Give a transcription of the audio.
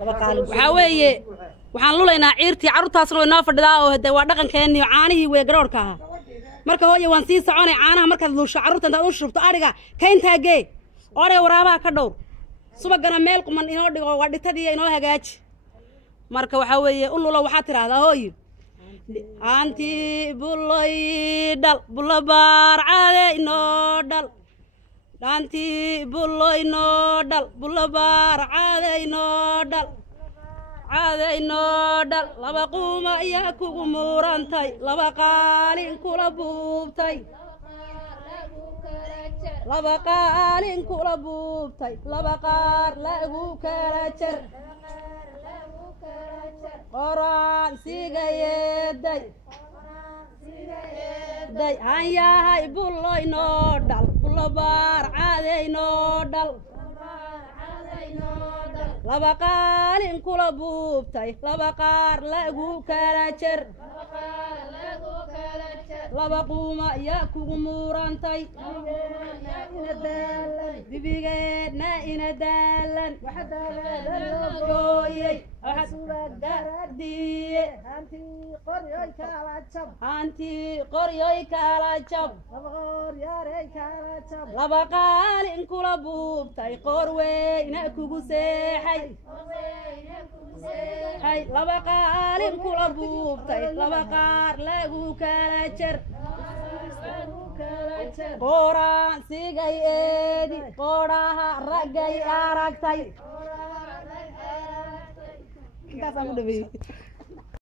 waxaa weeye waxaan lulaynaa ciirtii carruurtaasna way noo fadhidaa oo hadee waa dhaqankeennii caanihii way garoorka ahaa marka hooyo waan sii soconay caanaha markaad luusho carruurta intaad u shubto adhiga kayntaa gee odhay waraabaha ka dhowr subagana meel quman inoo dhigo waa dhitadii inoo hagaaji marka waxaa weeye u lulo waxaad tidhaahdaa hooyo aanti buloy dhal bulabaar caade inoo dhal aanti buloy noo dhal bulabaar caade inoo dhal caade inoo dhal laba quuma ayaa kugu muurantay laba qaalin kula buubtay laba qaalin kula buubtay laba qaar lagu kala jar qoraan sigayeeday day aan yahay buloy noo dhal bulabaar caade inoo dhal laba qaalin kula buubtay laba qaar lagu kala jar laba quuma yaa kugu muurantay dibigeedna ina daalan gooyey garadhiye hantii qoryoy kala jab laba qaalin kula buubtay qoor weyna kugu seexay laba qaalin kula buubtay laba qaar lagu kala jar qoraan sigay eedi qoodhaha raggay aragtay.